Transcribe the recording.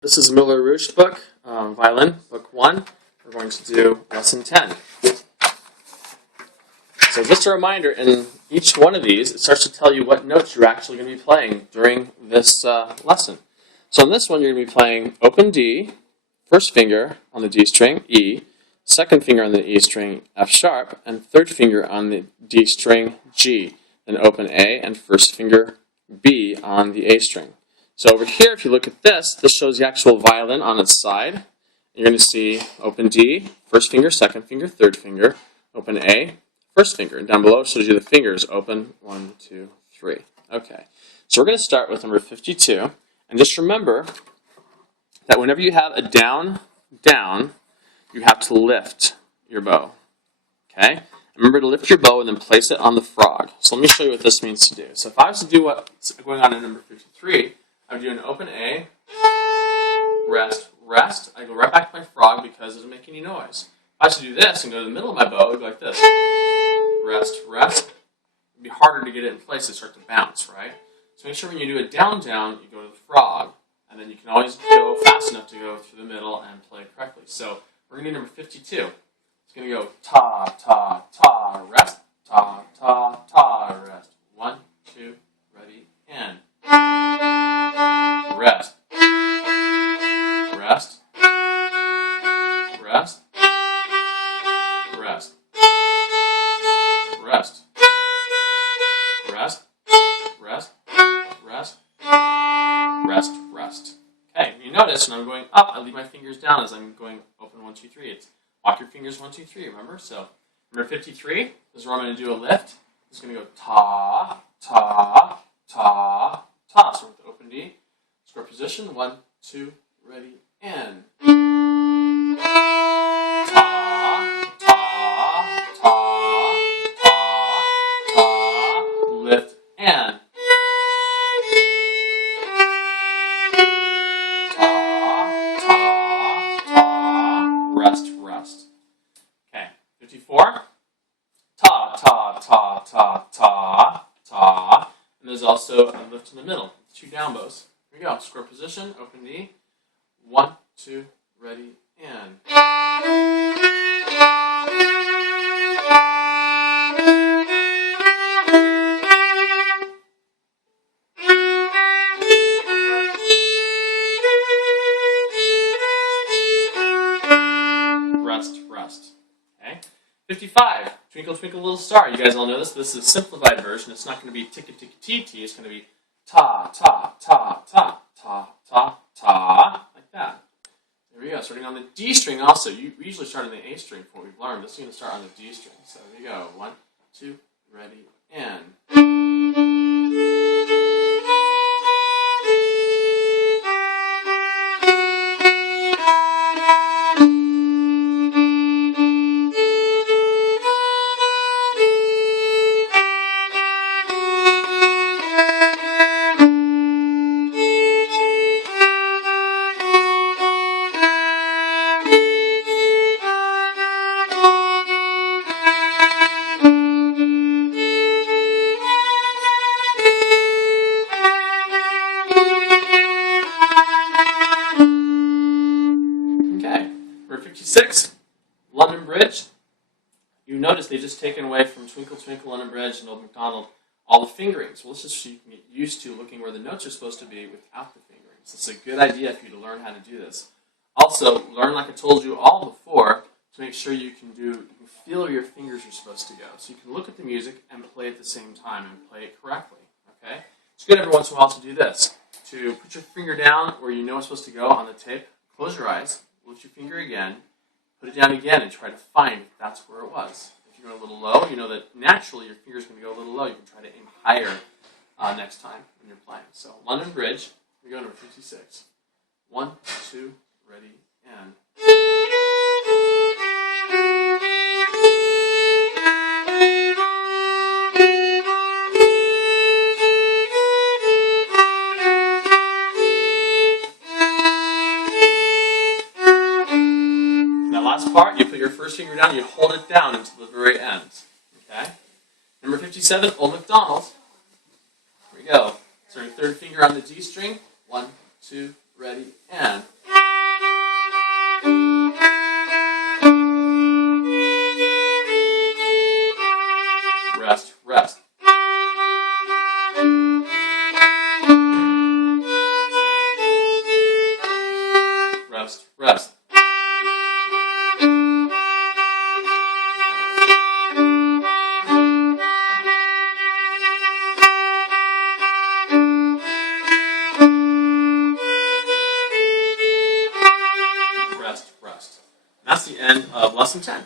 This is Muller Rusch book, Violin, book 1. We're going to do lesson 10. So just a reminder, in each one of these, it starts to tell you what notes you're actually going to be playing during this lesson. So in this one, you're going to be playing open D, first finger on the D string, E, second finger on the E string, F sharp, and third finger on the D string, G. Then open A and first finger B on the A string. So over here, if you look at this, this shows the actual violin on its side. You're going to see open D, first finger, second finger, third finger, open A, first finger. And down below it shows you the fingers, open, 1, 2, 3. Okay, so we're going to start with number 52. And just remember that whenever you have a down, down, you have to lift your bow. Okay? Remember to lift your bow and then place it on the frog. So let me show you what this means to do. So if I was to do what's going on in number 53, I would do an open A, rest, rest. I go right back to my frog because it doesn't make any noise. If I was to do this and go to the middle of my bow, it would go like this. Rest, rest. It would be harder to get it in place and start to bounce, right? So make sure when you do a down, down, you go to the frog. And then you can always go fast enough to go through the middle and play it correctly. So we're going to do number 52. It's going to go ta, ta, ta, rest, ta, ta, ta, rest. 1, 2, ready, and rest, rest, rest, rest, rest, rest, rest, rest, rest, rest. Okay, you notice when I'm going up, I leave my fingers down as I'm going open 1, 2, 3. It's walk your fingers 1, 2, 3, remember? So number 53 is where I'm going to do a lift. It's going to go ta, ta, ta, ta. So with the open D, square position, 1, 2, ready, and ta, ta, ta, ta, ta, lift, and rest, rest. Okay, 54. Ta, ta, ta, ta, ta, ta. And there's also a lift in the middle. 2 down bows. Here we go. Square position, open D. 1, 2, ready, and rest, rest. Okay. 55. Twinkle, twinkle, little star. You guys all know this. This is a simplified version. It's not going to be ticka, ticka, tee, tee. It's going to be ta, ta, ta, ta, ta, ta, ta, like that. There we go. Starting on the D string also. We usually start on the A string for what we've learned. This is going to start on the D string. So there you go. 1, 2, ready, and okay. Number 56, London Bridge. You notice they've just taken away from Twinkle, Twinkle, London Bridge and Old MacDonald all the fingerings. Well, this is so you can get used to looking where the notes are supposed to be without the fingerings. It's a good idea for you to learn how to do this. Also, learn like I told you all before to make sure you can feel where your fingers are supposed to go. So you can look at the music and play at the same time and play it correctly. Okay? It's good every once in a while to do this. To put your finger down where you know it's supposed to go on the tape, close your eyes, lift your finger again, put it down again, and try to find if that's where it was. If you're going a little low, you know that naturally your finger's going to go a little low. You can try to aim higher next time when you're playing. So London Bridge, we go number 56. 1, 2, ready, and last part, you put your first finger down, you hold it down until the very end. Okay? Number 57, Old MacDonald. Here we go. So your third finger on the D string. 1, 2, ready, and. Rest, rest. Rest, rest. Rest, rest. That's the end of lesson 10.